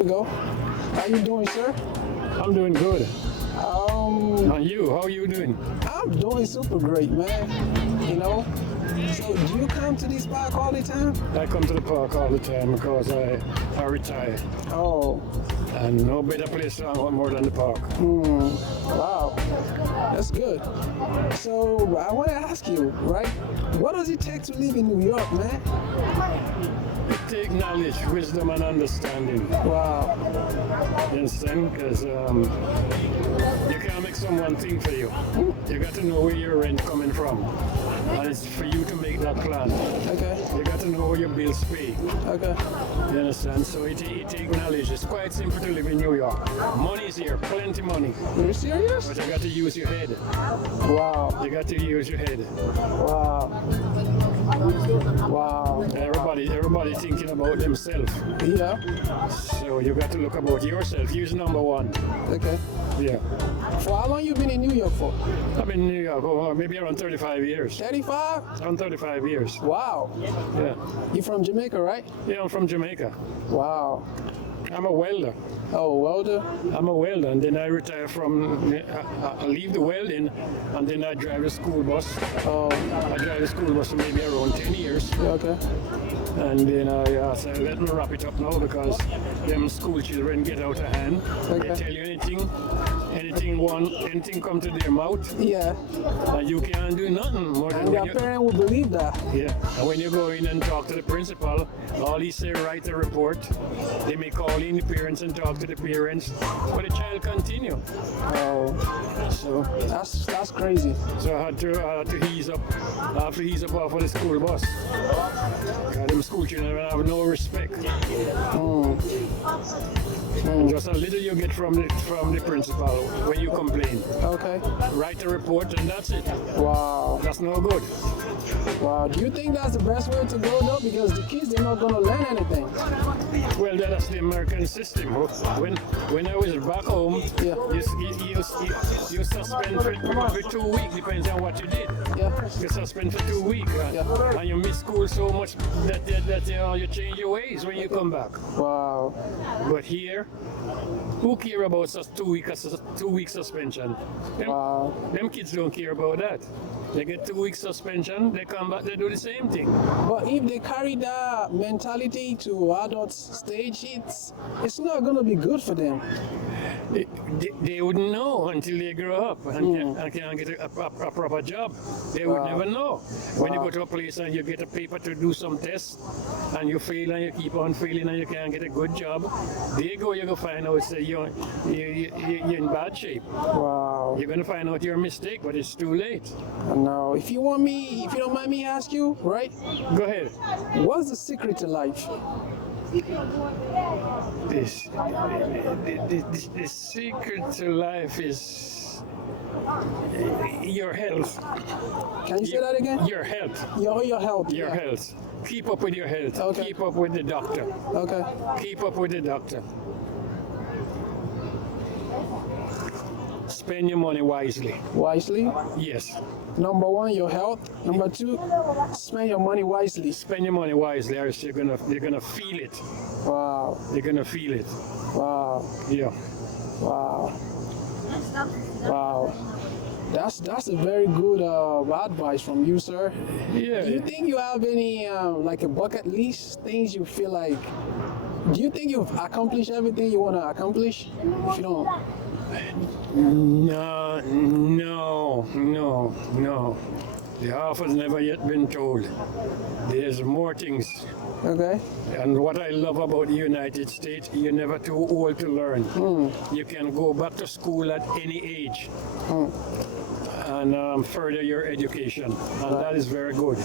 we go. How you doing, sir? I'm doing good. Um, And you, how are you doing? I'm doing super great, man. You know. So, do you come to this park all the time? I come to the park all the time because I retire. Oh, And no better place I want more than the park. wow, that's good. So, I want to ask you, right? What does it take to live in New York, man? Take knowledge, wisdom, and understanding. Wow. You understand? Because you can't make someone think for you. You got to know where your rent coming from. And it's for you to make that plan. Okay. You got to know where your bills pay. Okay. You understand? So it take knowledge. It's quite simple to live in New York. Money's here, plenty money. Are you serious? But you got to use your head. Wow. You got to use your head. Wow. Wow. Everybody thinking about themselves. Yeah. So you got to look about yourself. Use number one. Okay. Yeah. For how long you been in New York for? I've been in New York maybe around 35 years. 35? Around 35 years. Wow. Yeah. You from Jamaica, right? Yeah, I'm from Jamaica. Wow. I'm a welder. Oh, welder? I'm a welder, and then I retire from, I leave the welding, and then I drive the school bus. Oh, I drive the school bus for maybe around 10 years. okay. And then I say, let me wrap it up now because them school children get out of hand. Okay. They tell you anything come to their mouth, Yeah. and you can't do nothing more than And when your you, parent will believe that. yeah. And when you go in and talk to the principal, all he say write a report. They may call in the parents and talk to the parents, but the child continue. Oh, So that's crazy. I had to ease up. I have to ease up off of the school bus. Them school children have no respect. And just a little you get from the principal when you complain. Okay. Write a report and that's it. Wow. That's no good. Wow. Do you think that's the best way to go though? Because the kids they're not gonna learn anything. Well, that's the American system. When I was back home, Yeah. you suspend for probably 2 weeks, depends on what you did. Yeah. You suspend for 2 weeks, Yeah. and you miss school so much that you change your ways when you come back. Wow. But here, who care about such 2 week suspension? Wow. Them kids don't care about that. They get 2 weeks suspension, they come back, they do the same thing. But if they carry that mentality to adult stage, it's not gonna be good for them. They wouldn't know until they grow up and can get a proper job. They would never know. When you go to a place and you get a paper to do some tests and you fail and you keep on failing and you can't get a good job, there you go find out that you're in bad shape. Wow. You're going to find out your mistake, but it's too late. No. If you don't mind me ask you, right? Go ahead. What's the secret to life? The secret to life is your health. Can you say that again? Your health. Your health. Your yeah. health. Keep up with your health. Okay. Keep up with the doctor. Okay. Keep up with the doctor. Spend your money wisely. Wisely. Yes. Number one, your health. Number two, spend your money wisely. Spend your money wisely, or else you're gonna feel it. Wow. You're gonna feel it. Wow. Yeah. Wow. Wow. That's a very good advice from you, sir. Yeah. Do you think you have any like a bucket list things you feel like? Do you think you've accomplished everything you want to accomplish? If you don't. No. The half has never yet been told. There's more things. Okay. And what I love about the United States, you're never too old to learn. You can go back to school at any age and further your education. And that is very good.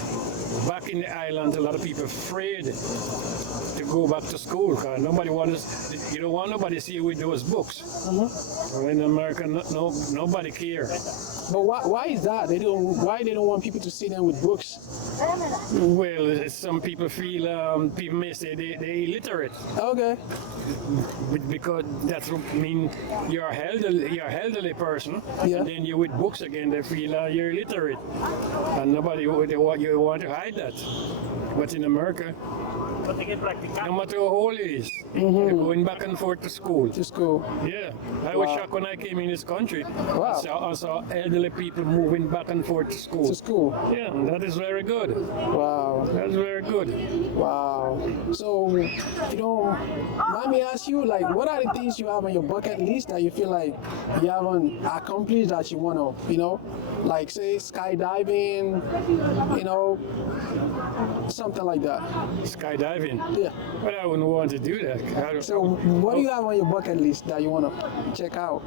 Back in the islands, a lot of people afraid to go back to school because you don't want nobody to see you with those books. Well, in America, nobody cares. But why is that? Why they don't want people to see them with books? Well, some people feel, people may say they're illiterate. Okay. Because that's mean you're elderly person, Yeah. and then you're with books again. They feel you're illiterate, and you want to hide that. But in America, No matter how old he is, you're going back and forth to school. To school. Yeah, I was shocked when I came in this country. Wow. I saw elderly people moving back and forth to school. To school. Yeah, that is very good. Wow. That's very good. Wow. So, let me ask you, like, what are the things you have on your bucket list that you feel like you haven't accomplished that you want to, like, say, skydiving, something like that? Skydiving. Yeah. But I wouldn't want to do that. So, what do you have on your bucket list that you want to check out?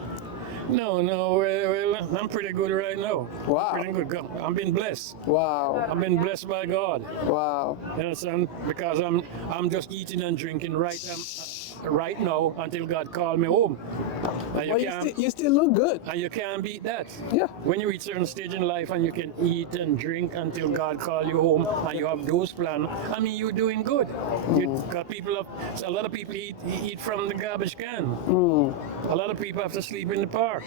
No, well, I'm pretty good right now. Wow. Pretty good. I'm being blessed. Wow. I've been blessed by God. Wow. You understand? Because I'm just eating and drinking right now until God called me home. And Well, you still look good. and you can't beat that. Yeah. When you reach a certain stage in life and you can eat and drink until God call you home and you have those plans, I mean, you're doing good. You got a lot of people eat from the garbage can. A lot of people have to sleep in the park.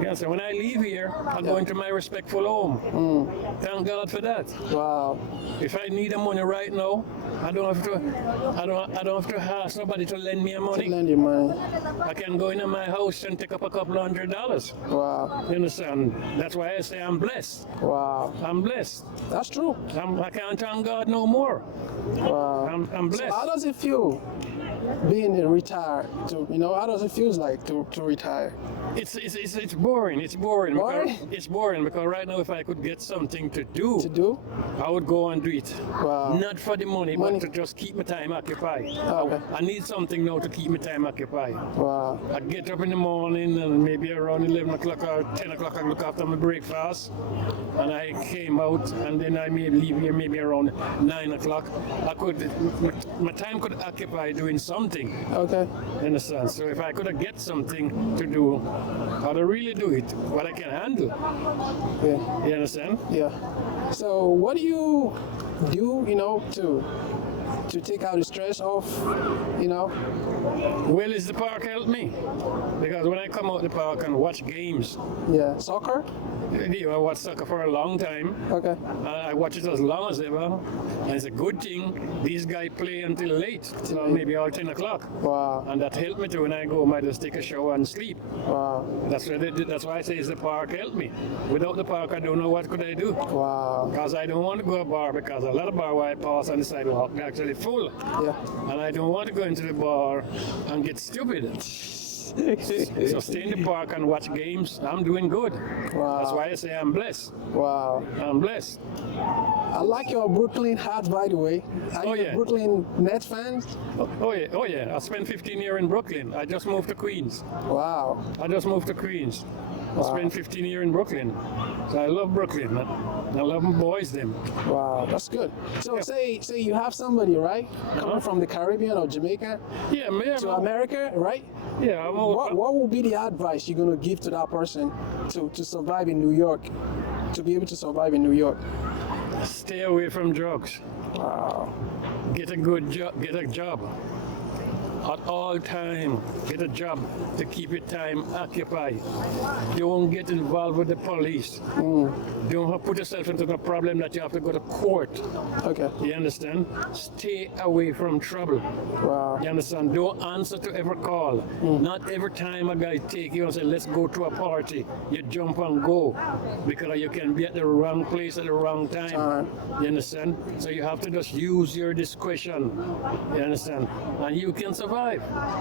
Yeah, so when I leave here, I'm going to my respectful home. Thank God for that. Wow. If I need the money right now, I don't have to ask nobody to lend me a money. Lend you money. I can go into my house and take up a couple $100. Wow. You understand? That's why I say I'm blessed. Wow. I'm blessed. That's true. I can't thank God no more. Wow. I'm So blessed. how does it feel being retired? How does it feel like to retire? It's boring. It's boring. Boring? Because, it's boring because right now, if I could get something to do, I would go and do it. Wow. Not for the money, Money. but to just keep my time occupied. Okay. I need something now to keep my time occupied. Wow. I get up in the morning and maybe around 11 o'clock or 10 o'clock I look after my breakfast, and I came out and then I may leave here maybe around 9 o'clock. My time could occupy doing something. Okay. You understand? So if I could get something to do, I'd really do it, what I can handle. Yeah. You understand? Yeah. So what do you do, to take out the stress off, Well, is the park help me? Because when I come out the park and watch games, Yeah. Soccer? I watch soccer for a long time. Okay. I watch it as long as ever, and it's a good thing. These guys play until late, till maybe all 10 o'clock. Wow. And that helped me to when I go home, I just take a shower and sleep. Wow. That's why I say the park helped me. Without the park, I don't know what could I do. Wow. Because I don't want to go to a bar because a lot of bar where I pass on the sidewalk, they're actually full. Yeah. And I don't want to go into the bar and get stupid. So stay in the park and watch games. I'm doing good. Wow. That's why I say I'm blessed. Wow. I'm blessed. I like your Brooklyn hat, by the way. Are Oh, you yeah. a Brooklyn Nets fans? Oh yeah. I spent 15 years in Brooklyn. I just moved to Queens. Wow. I spent 15 years in Brooklyn. So I love Brooklyn. I love my boys them. Wow. That's good. So Yeah. say you have somebody, right, coming from the Caribbean or Jamaica Yeah, man. to America, right? Yeah, What will be the advice you're gonna give to that person to survive in New York, to be able to survive in New York? stay away from drugs. Wow. Get a good job. Get a job. At all time, get a job to keep your time occupied. Don't get involved with the police. Don't put yourself into a problem that you have to go to court. Okay. You understand? Stay away from trouble. Wow. You understand? Don't answer to every call. Not every time a guy take you and say, let's go to a party, you jump and go. Because you can be at the wrong place at the wrong time. You understand? So you have to just use your discretion. You understand? And you can survive.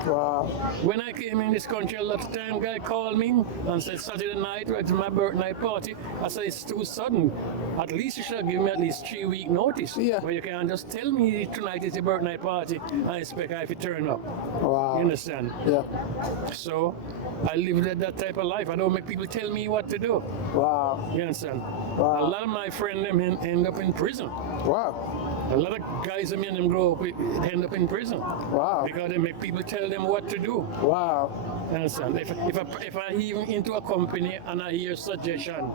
Wow. When I came in this country, a lot of time guy called me and said Saturday night, right, to my birthday party. I said it's too sudden. At least you should give me at least 3 week notice. Yeah. But you can't just tell me tonight is your birthday party and expect I to turn up. Wow. You understand? Yeah. So I live that type of life. I don't make people tell me what to do. Wow. You understand? Wow. A lot of my friends them end up in prison. Wow. A lot of guys and them grow up end up in prison. Wow. Because they make people tell them what to do. Wow. Understand? If I even into a company and I hear suggestion,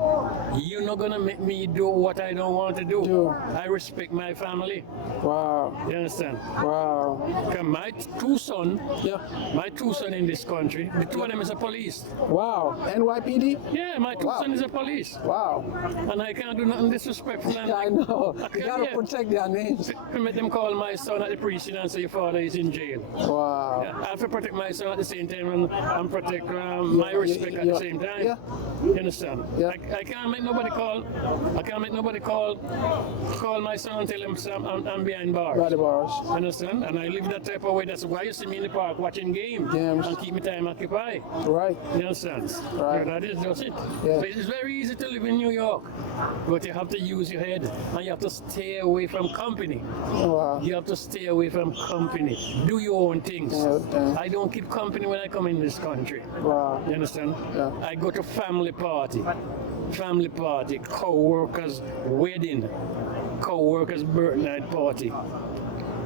you're not gonna make me do what I don't want to do. I respect my family. Wow. You understand? Wow. Because my two sons in this country, the two of them is a police. Wow. NYPD? Yeah, my two Wow. sons is a police. Wow. And I can't do nothing disrespectful. And Yeah, I know. I You can't- gotta yeah. protect their name. names. I make them call my son at the precinct and say your father is in jail. Wow. Yeah, I have to protect my son at the same time and protect my respect at the same time. Yeah. You understand? Yeah. I can't make nobody call. I can't make nobody call my son and tell him I'm behind bars. By the bars. Understand? And I live that type of way. That's why you see me in the park watching games Games. and keep my time occupied. Right. You understand? Right. Yeah, that is just it. Yeah. So it's very easy to live in New York, but you have to use your head and you have to stay away from company. Wow. You have to stay away from company. Do your own things. Yeah. I don't keep company when I come in this country. Wow. You understand? Yeah. I go to family party, co-workers wedding, co-workers birthday party.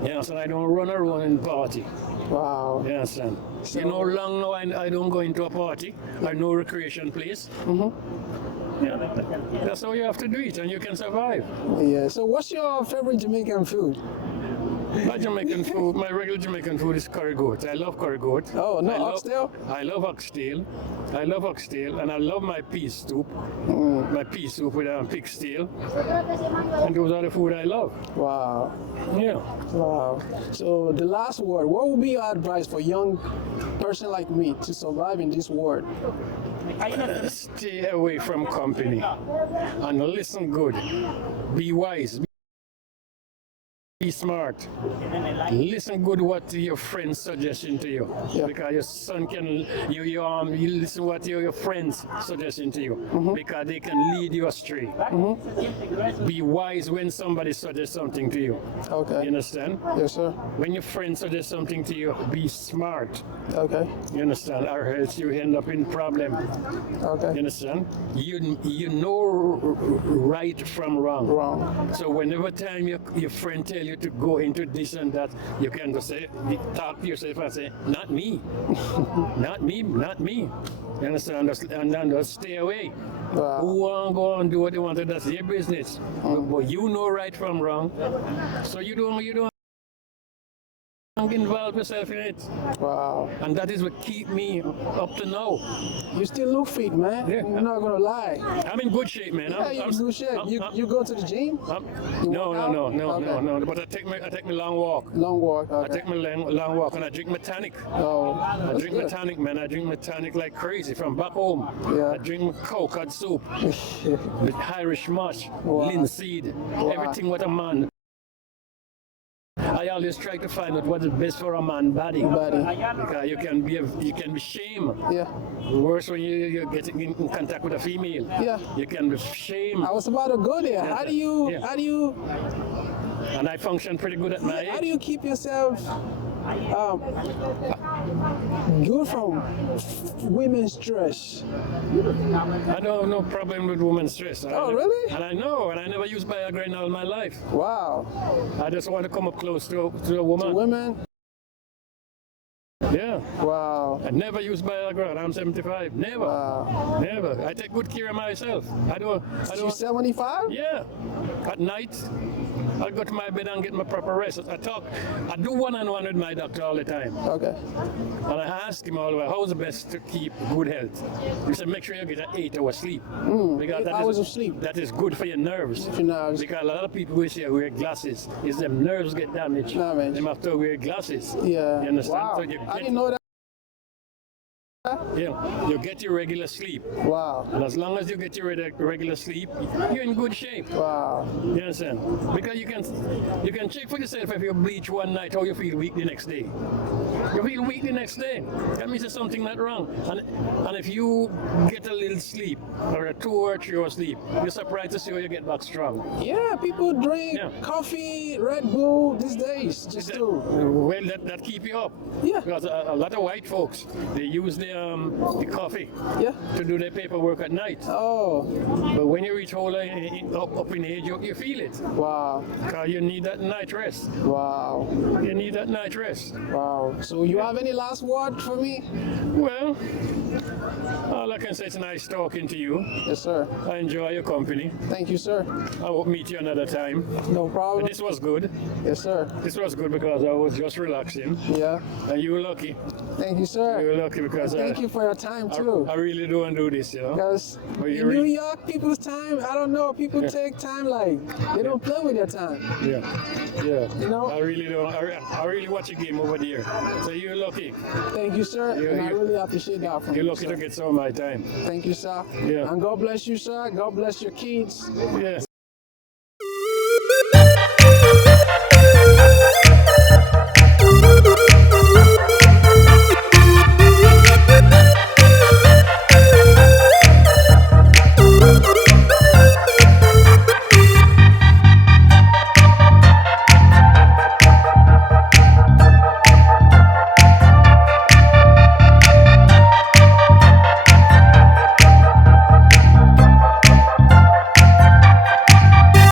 You understand? I don't run around in party. Wow. You understand? So- You know, long now I don't go into a party or no recreation place. Yeah, that's how you have to do it, and you can survive. Yeah. So what's your favorite Jamaican food? My Jamaican food, my regular Jamaican food is curry goat. I love curry goat. Oh, no, I love, oxtail? I love oxtail. I love oxtail, and I love my pea soup. My pea soup with pig steel. And those are the food I love. Wow. Yeah. Wow. So the last word, what would be your advice for a young person like me to survive in this world? Stay away from company and listen good. Be wise. Be smart. Listen good what your friends suggesting to you, Yeah. because your son can you listen what your friends suggesting to you, because they can lead you astray. Be wise when somebody suggests something to you. Okay. You understand? Yes, sir. When your friend suggests something to you, be smart. Okay. You understand? Or else you end up in problem. You Okay. understand? You know right from wrong. Wrong. So whenever time your friend tell you to go into this and that, you can just say, talk to yourself and say, not me, not me, not me. You understand? And then just stay away. Wow. Who want to go and do what they want to, that's their business. But you know right from wrong, so you don't involve yourself in it. Wow. And that is what keep me up to now. You still look fit, man. Yeah. I'm not gonna lie. I'm in good shape, man. Yeah, you're in good shape. You go to the gym? You No, work no, out? no, no, Okay. no, no. But I take my long walk. Long walk. I Okay. take my long walk and I drink my tonic. Oh, I that's drink my good. tonic, man. I drink my tonic like crazy from back home. Yeah. I drink my coke and soup with Irish mush, Wow. linseed, everything what a man. I always try to find out what is best for a man body. Body. Because you can be shame. Yeah. Worse when you get in contact with a female. Yeah. You can be shame. I was about to go there. How do you? Yeah. How do you? And I function pretty good at my How do age. you keep yourself good from women's stress? I don't have no problem with women's stress. Oh, really? And I know, and I never used Viagra in all my life. Wow. I just want to come up close to a woman. Women. Yeah. Wow. I never used Viagra, and I'm 75. Never. Wow. Never. I take good care of myself. I You don't. 75? Yeah. At night, I go to my bed and get my proper rest. I do one-on-one with my doctor all the time. Okay. And I ask him all the way, how's the best to keep good health? He said, make sure you get an 8-hour sleep. Because 8 hours of sleep. That is good for your nerves. For nerves. Because a lot of people who say wear glasses, is them nerves get damaged. Damaged. Them have to wear glasses. Yeah. You understand? Wow. So you I get, didn't know that. you get your regular sleep. Wow. And as long as you get your regular sleep, you're in good shape. Wow. You understand? Because you can check for yourself if you bleach one night, how you feel weak the next day. You feel weak the next day. That means there's something not wrong. And if you get a little sleep, or a 2 or 3 hour sleep, you're surprised to see how you get back strong. Yeah, people drink Yeah. coffee, Red Bull these days just to. Well, that keep you up. Yeah. Because a lot of white folks, they use the coffee Yeah. to do their paperwork at night. Oh. But when you reach up in age, you feel it. Wow. Because you need that night rest. Wow. You need that night rest. Wow. So you have any last word for me? Well, all I can say is nice talking to you. Yes, sir. I enjoy your company. Thank you, sir. I will meet you another time. No But problem. this was good. Yes, sir. This was good because I was just relaxing. Yeah. And you were lucky. Thank you, You sir. were lucky because I thank you for your time too. I really don't do this, you know. Because But in you New re- York, people's time, I don't know, people take time like, they don't play with their time. Yeah, yeah. You know? I really don't. I really watch a game over there. So you're lucky. Thank you, sir, and I you- really appreciate that from You're you, lucky sir. to get some of my time. Thank you, sir. Yeah. And God bless you, sir. God bless your kids. Yeah.